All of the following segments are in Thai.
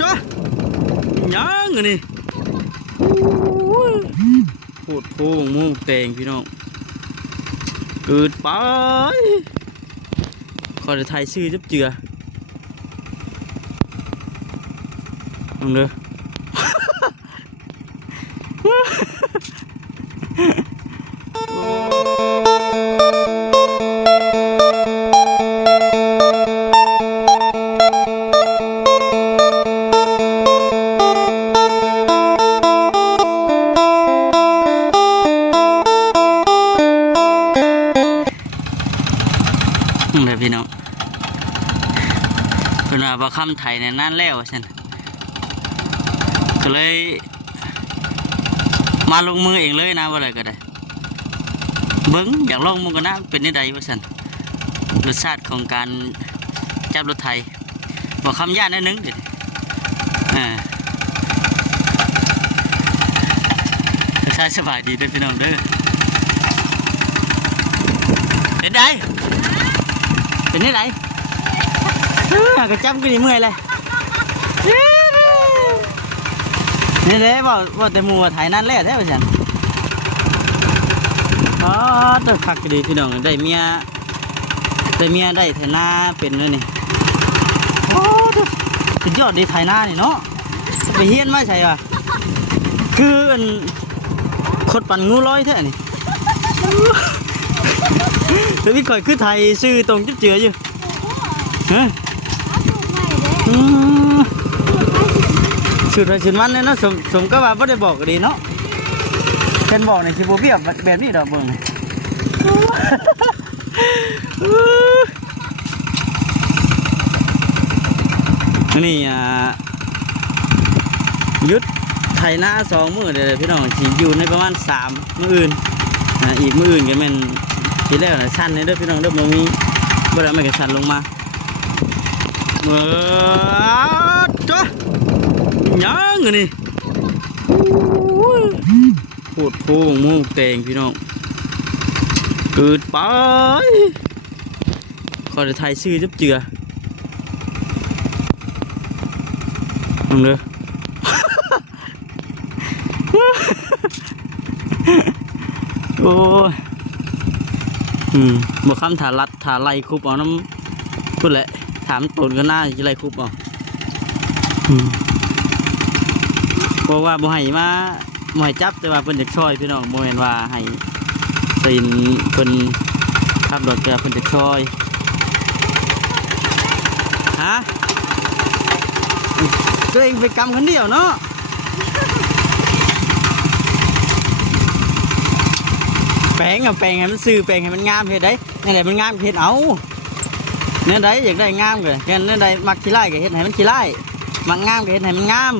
จ้ะยังไงนี่โคตรโพงมูกแตงพี่น้องเกิดไปขอจะถ่ายชื่อจับเจือมึงเด้อแบบพี่น้องเป็นว่าประคำไทยในนั่นแล้วฉันก็เลยมาลงมือเองเลยนะว่าอะไรก็ได้เบิ้งอยากลองมือกันนะเป็นยังไงวะฉันรสชาติของการจับรถไทยบอกคำย่านนิดนึงเด็ดรสชาติสบายดีด้วยพี่น้องเด้อเป็นไงเป็นยังไงก็จับกันนี่เมื่อยเลยนี่เลยบอกแต่มัวถ่ายนั่นแหละแท้ไปฉันอ๋อตัวคักดีพี่น้องได้เมียได้ถ่ายหน้าเป็นเลยนี่โอ้สุดยอดดีถ่ายหน้านี่เนาะไปเฮี้ยนไม่ใช่ป่ะคือขดปั่นงูร้อยแท้นี่แต่พี่คอยคือไทยซื้อตรงจิ๊บเจืออยู่ฮะสุดสุดมันเนี่ยเนาะสมก็ว่าไม่ได้บอกก็ดีเนาะเช่นบอกในชิบูเบียแบบนี้ดอกเบิ้งนี่ยุดไถนา2 มื้อเดี๋ยวพี่น้องสิอยู่ในประมาณ3 มื้ออื่นอีกมื้ออื่นก็แม่นทีแรกน่ะสั้นเด้อพี่น้องเด้อบ่มีบ่ได้ไม่ก็สั้นลงมาจ้ะยังไงนี่โคตรโพงมูกแตงพี่น้องเกิดไปขอจะถ่ายชื่อจับเจือมึงเด้อโอ้ยบอกคำถาไล่คุบเอาน้ำพูดแหละถามตนก็น่าจะไล่คุบเอาเพราะว่าบ่ให้มาบ่ให้จับแต่ว่าเพิ่นจะช่วยพี่น้องบ่เห็นว่าให้ตีนเพิ่นขับรถแกเพิ่นจะช่วยฮะตัวเองไปกำคนเดียวเนาะแปลงให้มันซื้อแปลงให้มันงามเฮ็ดได้นี่แหละมันงามเฮ็ดเอาเนี่ยได้อยากได้งามเลยแค่เนี่ยได้มักขี้ไล่ก็เฮ็ดให้มันขี้ไล่มักงามก็เฮ็ดให้มันงาม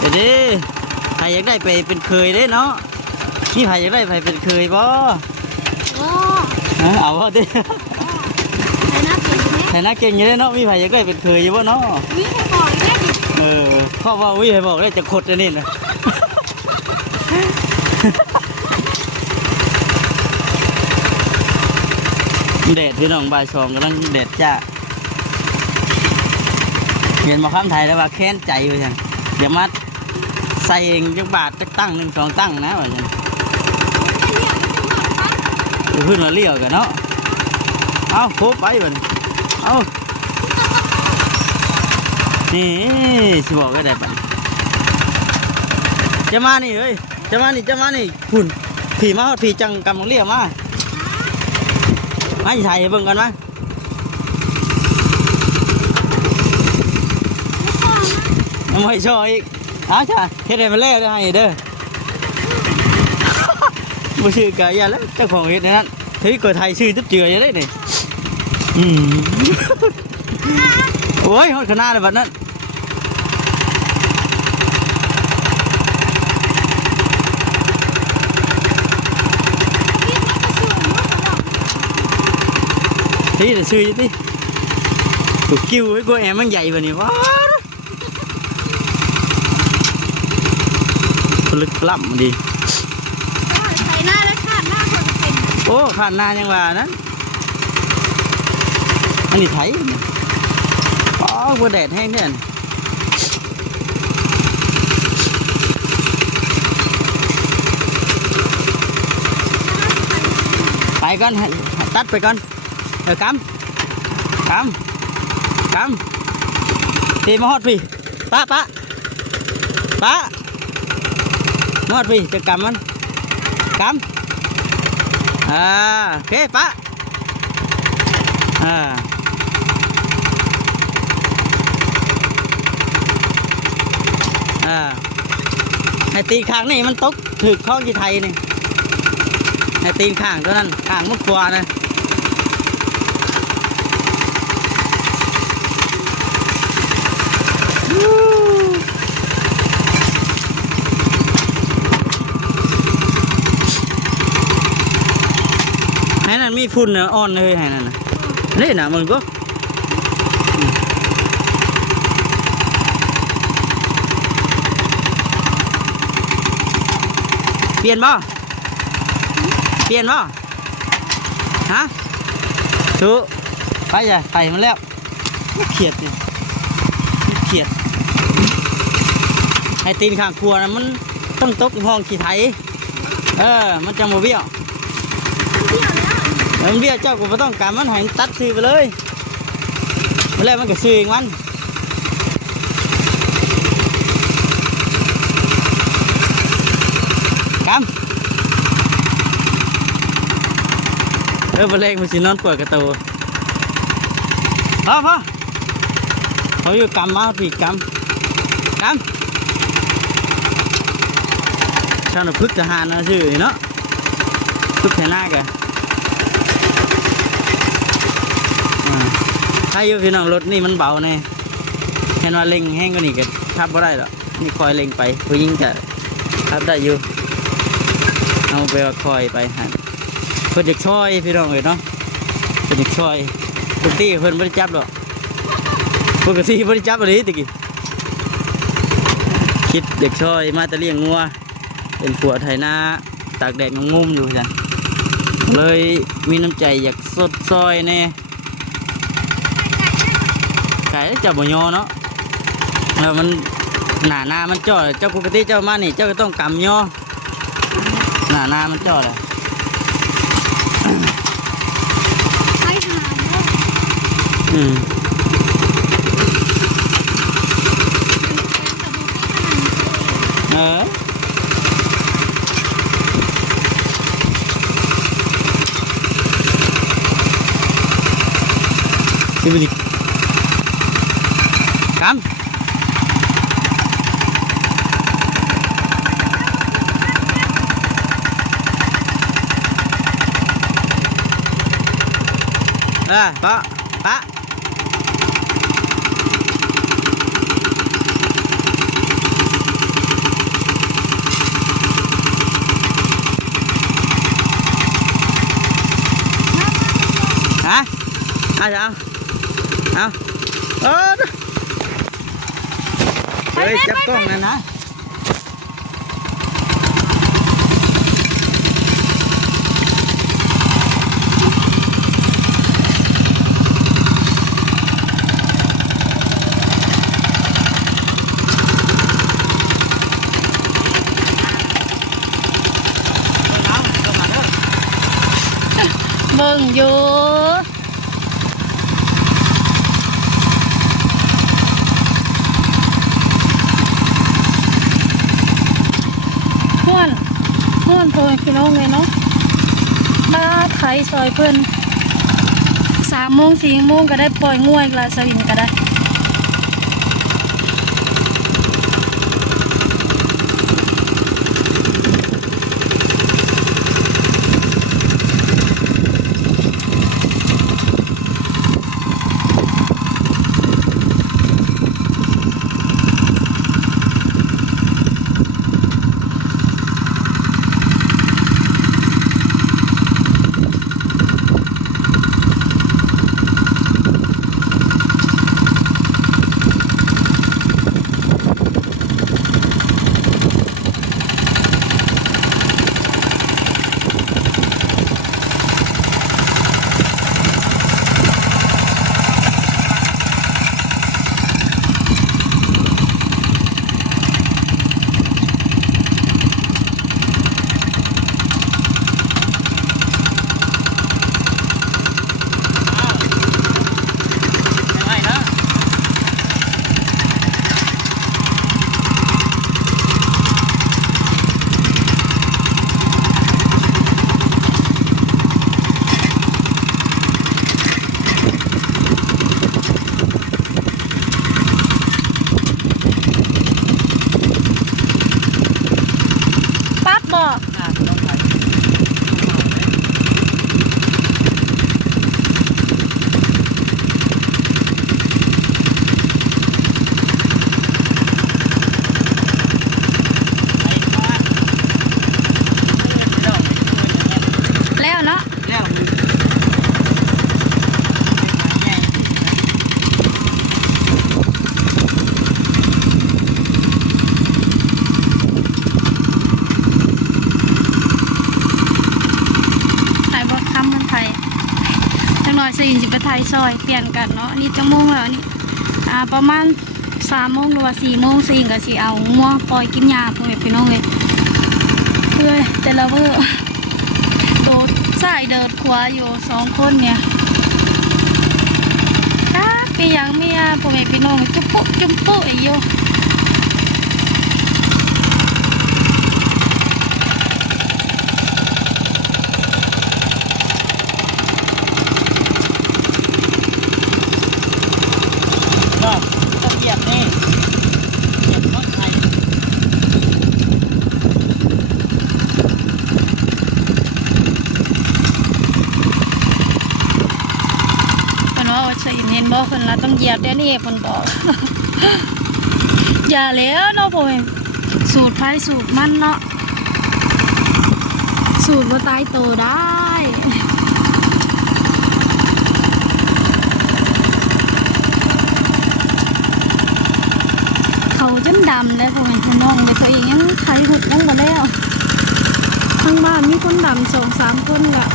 เดี๋ยวใครอยากได้ไปเป็นเคยได้เนาะนี่ใครอยากได้ไปเป็นเคยบ่เอาบ่ดิใครน่าเก่งอยู่ได้เนาะมีใครอยากได้เป็นเคยอยู่บ่เนาะวิให้บอกได้ดิข้อว่าวิให้บอกได้จะขดจะนี่นะแดดพี่น้องบ่าย2กำลังแดดจ้าเห็นมาข้ามไทยแล้วว่าแค้นใจไปยังเดี๋ยวมาใส่เองจักบาทจักตั้ง1 2 ตั้งนะว่าจังขึ้นมาเลี้ยวกันเนาะเอาโคบไปบ่นเอานี่สิบอกก็ได้บ่จะมานี่เฮ้ยจะมานี่หุ่นผีมาผีจังกำลังเลี้ยวมาใส่เบิ่งกันไหมไม่ชอบอีกจ้าเฮ็ดให้มันเล่ได้ให้เด้อบ่ชื่อกายาแล้วเจ้าของเฮ็ดในนั้นเฮ้ยก็ไทยชื่อจับเจืออยู่ได้นี่โอ้ยฮอดขนาดเลยบัดนั้นที่จะซื้อยี่ที่ถูกกิ้วไว้กูแอมมันใหญ่กว่านี้วะ พลึกพล่ำดี ใส่หน้าและขาดหน้าคนเป็น โอ้ขาดหน้ายังว่านะอันนี้ไถอ๋อบัวแดดแห้งเนี่ยไปก่อนตัดไปก่อนกำตีมาฮอดพี่ป้ามาฮอดพี่จะกำมันโอเคป้าให้ตีข้างนี่มันตกถึกข้องกี่ไทยนี่ให้ตีข้างตัวนั้นข้างมุดขวานะให้นั่นมีฝุ่นอ่อนเลยให้นั่นนะนี่นะมึงก็เปลี่ยนบ่ฮะชูไปจ้ะไข่มันแล้วเขียดเนี่ยเขียดให้ตีนข้างครัวนะมันต้องตกห้องขี้ไถมันจะโมเบี้ยวมันเบี้ยวเจ้าก็ไม่ต้องการมันให้ตัดซื้อไปเลยแล้วมันก็ซื้อเองมันไปเล่นมันสินอนเปิดกระตูพ่อเขาอยู่กำมาปีกำชาวนาพึกทหารนะชื่อเนาะพึกแถหน้าแกถ้าอยู่พี่น้องรถนี่มันเบาแน่เห็นว่าเล็งแห้งก็นี่ก็ขับไม่ได้หรอกนี่คอยเล็งไปผู้หญิงจะขับได้อยู่เอาไปว่าคอยไปหันเพิ่นเด็กช่อยพี่น้องเลยเนาะเพิ่นเด็กช่อยปกติเพิ่นไม่ได้จับหรอกปกติไม่ได้จับอะไรตะกี้คิดเด็กช่อยมาแต่เลี้ยงงัวเป็นผัวไถนาตากแดดงุ่มอยู่จังเลยมีน้ำใจอยากสดซอยแน่ขายเจ้าบ่ยอเนาะแล้วมันหนามันจ่อเจ้าปกติเจ้ามานี่เจ้าก็ต้องกำยอหนามันจ่อเลยสิบดิกำป้าฮะเอาเฮ้ยจับกล้องนะเบิ่งอยู่ม่วนโพยพี่น้องเลยเนาะบ้าไถซอยเพิ่น3 โมง 4 โมงก็ได้ปล่อยง่วยละสวิงก็ได้ ถ่ายซอยเปลี่ยนกันเนาะนี่จะโมงแล้วนี่ประมาณ3 โมงหรือว่า4 โมงสิงก็สิเอางัวปล่อยกินหญ้าพวกนี้พี่น้องเลยเพื่อแต่ละมื้อโดดสายเดินขวาอยู่2 คนเนี่ยปียังเมียพวกนี้พี่น้องจุ๊บปุ๊จุ๊บปุ๊อยู่ก็ต้องเหยียบนี่เหยียบรถไถใส่เน้นบอกคนละต้องเหยียบได้นี่คนบอก อย่าแล้วเนาะผมสูตรไฟสูตรมันเนาะสูตรว่าตายโตได้เขาจนดำเลยเขาเห็นคนน้องเลยเขาเองยังไถหุดยังหมดแล้วทั้งบ้านมีคนดำ2-3 คนกะ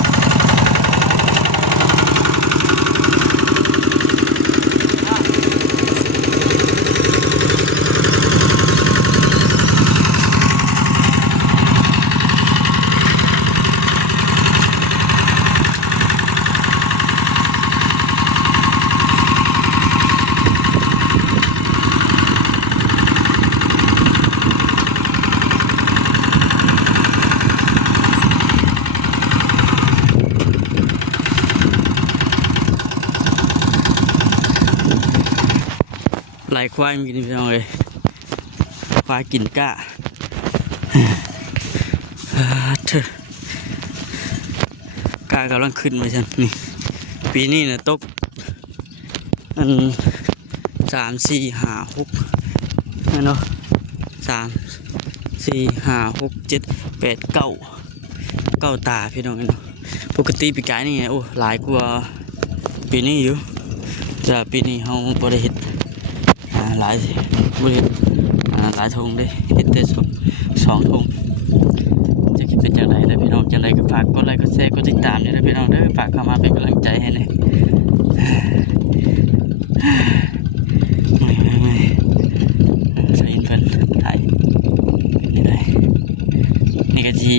หลายควายมีกินพี่น้องเลยควายกินก้าเธอกากำลังขึ้นมาฉันนี่ปีนี้นะตก3 4 5 6นั่นเนาะ3 4 5 6 7 8 9 ตาพี่น้องเนาะปกติปีกายนี่ไงโอ้หลายกว่าปีนี้อยู่แต่ปีนี้เขาบริเฮ็ดหลายบริหลายทงเลยเฮ็ดแต่2 ทงจะคิดเป็นจากไหนนะพี่น้องจากไหนก็ฝากกดไลค์กดแชร์กดติดตามด้วยนะพี่น้องเด้อฝากเข้ามาเป็นกำลังใจให้เลยใส่อินเพิ่นถ่ายนี่ก็จี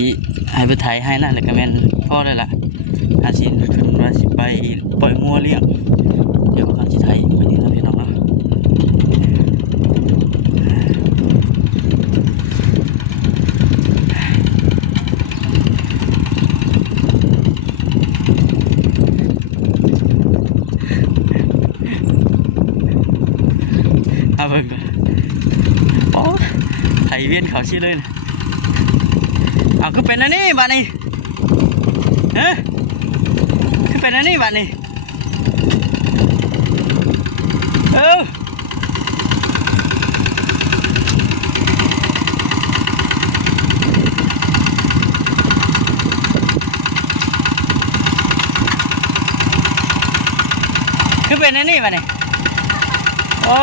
ให้ไปถ่ายให้นั่นแหละก็แม่นพ่อเลยล่ะอาชีพเพิ่นว่าสิไปปล่อยงัวเลี้ยงเดี๋ยวเขาสิถ่ายมื้อนี้นะพี่น้องเนาะเบิ่งโอ้ไถเวียนเขาชี้เลยนะเอาคือเป็นอันนี้บ้านนี้ฮะคือเป็นอันนี้บ้านนี้คือเป็นอันนี้บ้านนี้โอ้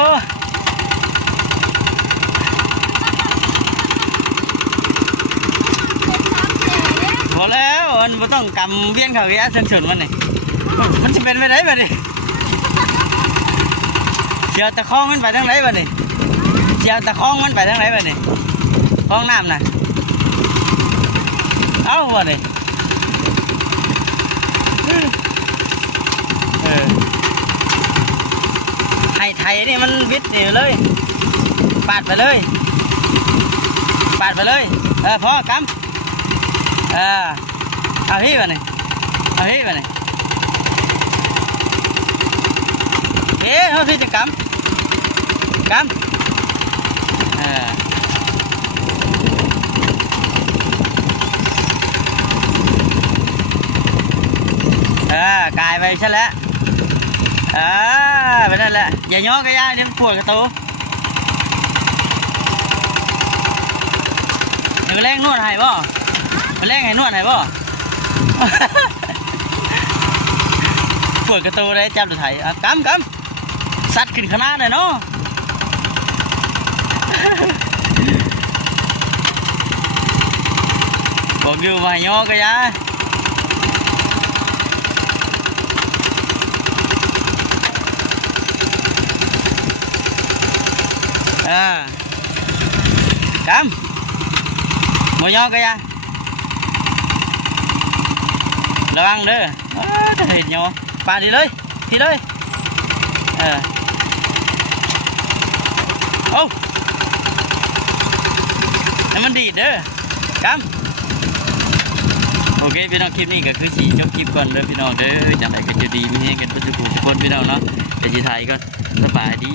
พอแล้วมันไม่ต้องกำเวียนเขาแค่เฉินมันนี่มันจะเป็นไปได้บ้านี่เจียวตะคองมันไปทางไหนบ้านี่เจียวตะคองมันไปทางไหนบ้านี่คลองน้ำน่ะเอ้าบ้านี่ไทยนี่มันวิทย์นี่เลยปาดไปเลยพอกำเอาพี่มาหน่อยเอาพี่มาหน่อยเขาที่จะกำกายไปใช่แล้วไปนั่นแหละอย่าย่อกระยาเนี่ยมันปวดกระตูเดี๋ยวแรงนวดให้บ่แรงให้นวดให้บ่ปวดกระตูได้จับตัวไถกำสัตว์ขึ้นขนาดเลยเนาะบอกอยู่ว่าย่อกระยา บ่ยอมก็ยังระวังเด้อจะเห็นโยปาดีเลยทีเลยโอ้ให้มันดีดเด้อกำโอเคพี่น้องคลิปนี้ก็คือสีจบคลิปก่อนเด้อพี่น้องเด้อจังไรก็จะดีมีให้กันทุกคนพี่น้องเนาะแต่สีไทยก็สบายดี